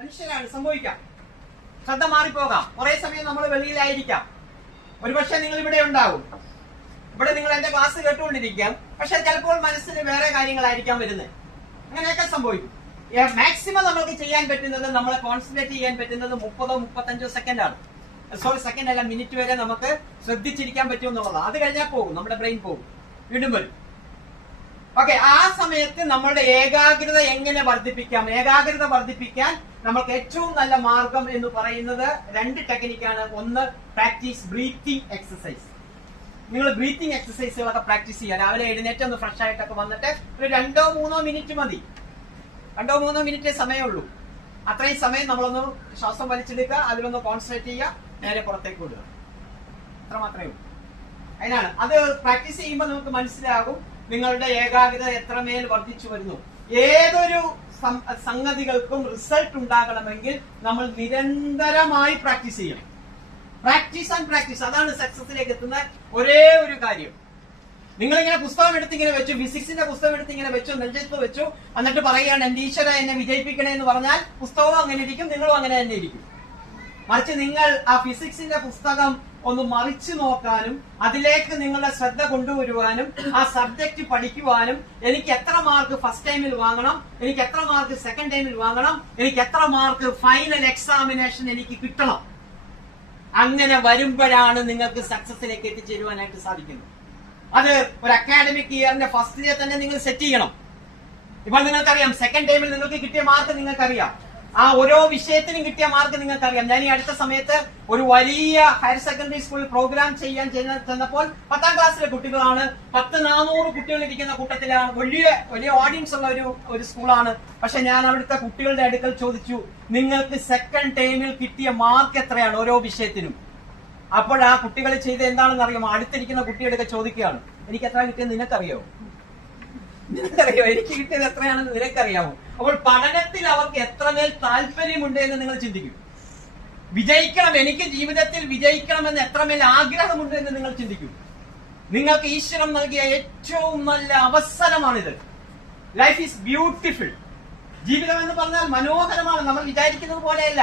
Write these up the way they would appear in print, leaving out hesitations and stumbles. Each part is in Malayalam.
മനുഷ്യരാണ്, സംഭവിക്കാം. ശ്രദ്ധ മാറിപ്പോകാം. കുറെ സമയം നമ്മൾ വെളിയിലായിരിക്കാം. ഒരുപക്ഷെ നിങ്ങൾ ഇവിടെ ഉണ്ടാവും, ഇവിടെ നിങ്ങൾ എന്റെ ക്ലാസ് കേട്ടുകൊണ്ടിരിക്കാം. പക്ഷെ ചിലപ്പോൾ മനസ്സിന് വേറെ കാര്യങ്ങളായിരിക്കാം വരുന്നത്. അങ്ങനെയൊക്കെ സംഭവിക്കും. മാക്സിമം നമ്മൾക്ക് ചെയ്യാൻ പറ്റുന്നത്, നമ്മളെ കോൺസെൻട്രേറ്റ് ചെയ്യാൻ പറ്റുന്നത് 30-35 സെക്കൻഡ് ആണ്. സെക്കൻഡ് അല്ല, മിനിറ്റ് വരെ നമുക്ക് ശ്രദ്ധിച്ചിരിക്കാൻ പറ്റും എന്നുള്ളതാണ്. അത് കഴിഞ്ഞാൽ പോകും, നമ്മുടെ ബ്രെയിൻ പോകും, വീണ്ടും വരും. ഓക്കെ, ആ സമയത്ത് നമ്മളുടെ ഏകാഗ്രത എങ്ങനെ വർദ്ധിപ്പിക്കാം? ഏകാഗ്രത വർദ്ധിപ്പിക്കാൻ നമുക്ക് ഏറ്റവും നല്ല മാർഗം എന്ന് പറയുന്നത് 2 ടെക്നിക്കാണ്. ഒന്ന്, പ്രാക്ടീസ് ബ്രീത്തിങ് എക്സസൈസ്. നിങ്ങൾ ബ്രീത്തിങ് എക്സസൈസുകളൊക്കെ പ്രാക്ടീസ് ചെയ്യുക. രാവിലെ എഴുന്നേറ്റ് ഒന്ന് ഫ്രഷ് ആയിട്ടൊക്കെ വന്നിട്ട് ഒരു 2-3 മിനിറ്റ് മതി. 2-3 മിനിറ്റ് സമയമുള്ളൂ. അത്രയും സമയം നമ്മളൊന്ന് ശ്വാസം വലിച്ചെടുക്കുക, അതിലൊന്ന് കോൺസെൻട്രേറ്റ് ചെയ്യുക, നേരെ പുറത്തേക്ക് വിടുക. അത്ര മാത്രമേ ഉള്ളൂ. അതിനാണ് അത് പ്രാക്ടീസ് ചെയ്യുമ്പോൾ നമുക്ക് മനസ്സിലാകും നിങ്ങളുടെ ഏകാഗ്രത എത്രമേൽ വർദ്ധിച്ചു വരുന്നു. ഏതൊരു സംഗതികൾക്കും റിസൾട്ട് ഉണ്ടാകണമെങ്കിൽ നമ്മൾ നിരന്തരമായി പ്രാക്ടീസ് ചെയ്യണം. പ്രാക്ടീസ് ആൻഡ് പ്രാക്ടീസ്, അതാണ് സക്സസിലേക്ക് എത്തുന്ന ഒരേ ഒരു കാര്യം. നിങ്ങളിങ്ങനെ പുസ്തകം എടുത്തിങ്ങനെ വെച്ചു, ഫിസിക്സിന്റെ പുസ്തകം എടുത്തിങ്ങനെ വെച്ചു, നെഞ്ചത്ത് വെച്ചു, എന്നിട്ട് പറയുകയാണ് എന്റെ ഈശ്വര എന്നെ വിജയിപ്പിക്കണേ എന്ന് പറഞ്ഞാൽ പുസ്തകവും അങ്ങനെ ഇരിക്കും, നിങ്ങളും അങ്ങനെ തന്നെ ഇരിക്കും. മറിച്ച് നിങ്ങൾ ആ ഫിസിക്സിന്റെ പുസ്തകം ഒന്ന് മറിച്ചു നോക്കാനും അതിലേക്ക് നിങ്ങളുടെ ശ്രദ്ധ കൊണ്ടുവരുവാനും ആ സബ്ജക്ട് പഠിക്കുവാനും, എനിക്ക് എത്ര മാർക്ക് ഫസ്റ്റ് ടൈമിൽ വാങ്ങണം, എനിക്ക് എത്ര മാർക്ക് സെക്കൻഡ് ടൈമിൽ വാങ്ങണം, എനിക്ക് എത്ര മാർക്ക് ഫൈനൽ എക്സാമിനേഷൻ എനിക്ക് കിട്ടണം, അങ്ങനെ വരുമ്പോഴാണ് നിങ്ങൾക്ക് സക്സസിലേക്ക് എത്തിച്ചേരുവാനായിട്ട് സാധിക്കുന്നത്. അത് ഒരു അക്കാഡമിക് ഇയറിന്റെ ഫസ്റ്റ് ഇയർ തന്നെ നിങ്ങൾ സെറ്റ് ചെയ്യണം. ഇപ്പോൾ നിങ്ങൾക്കറിയാം സെക്കൻഡ് ടൈമിൽ നിങ്ങൾക്ക് കിട്ടിയ മാർക്ക് നിങ്ങൾക്കറിയാം, ആ ഓരോ വിഷയത്തിനും കിട്ടിയ മാർക്ക് നിങ്ങൾക്കറിയാം. ഞാൻ ഈ അടുത്ത സമയത്ത് ഒരു വലിയ ഹയർ സെക്കൻഡറി സ്കൂളിൽ പ്രോഗ്രാം ചെയ്യാൻ ചെന്നപ്പോൾ 10ാം ക്ലാസ്സിലെ കുട്ടികളാണ്, 400 കുട്ടികൾ ഇരിക്കുന്ന കൂട്ടത്തിലാണ്. വലിയ ഓഡിയൻസ് ഉള്ള ഒരു സ്കൂളാണ്. പക്ഷെ ഞാൻ അവിടുത്തെ കുട്ടികളുടെ അടുക്കൽ ചോദിച്ചു, നിങ്ങൾക്ക് സെക്കൻഡ് ടൈമിൽ കിട്ടിയ മാർക്ക് എത്രയാണ് ഓരോ വിഷയത്തിനും? അപ്പോൾ ആ കുട്ടികൾ ചെയ്ത് എന്താണെന്ന് അറിയാമോ? അടുത്തിരിക്കുന്ന കുട്ടികളൊക്കെ ചോദിക്കുകയാണ്, എനിക്ക് എത്ര കിട്ടിയെന്ന് നിനക്കറിയാമോ? എനിക്ക് കിട്ടിയത് എത്രയാണെന്ന് നിനക്കറിയാമോ? അപ്പോൾ പഠനത്തിൽ അവർക്ക് എത്രമേൽ താല്പര്യമുണ്ട് എന്ന് നിങ്ങൾ ചിന്തിക്കും. വിജയിക്കണം, എനിക്ക് ജീവിതത്തിൽ വിജയിക്കണമെന്ന് എത്രമേൽ ആഗ്രഹമുണ്ട് എന്ന് നിങ്ങൾ ചിന്തിക്കും. നിങ്ങൾക്ക് ഈശ്വരൻ നൽകിയ ഏറ്റവും നല്ല അവസരമാണിത്. Life is beautiful. ജീവിതം എന്ന് പറഞ്ഞാൽ മനോഹരമാണ്. നമ്മൾ വിചാരിക്കുന്നത് പോലെയല്ല,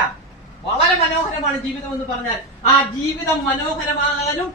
വളരെ മനോഹരമാണ് ജീവിതം എന്ന് പറഞ്ഞാൽ. ആ ജീവിതം മനോഹരമാകാനും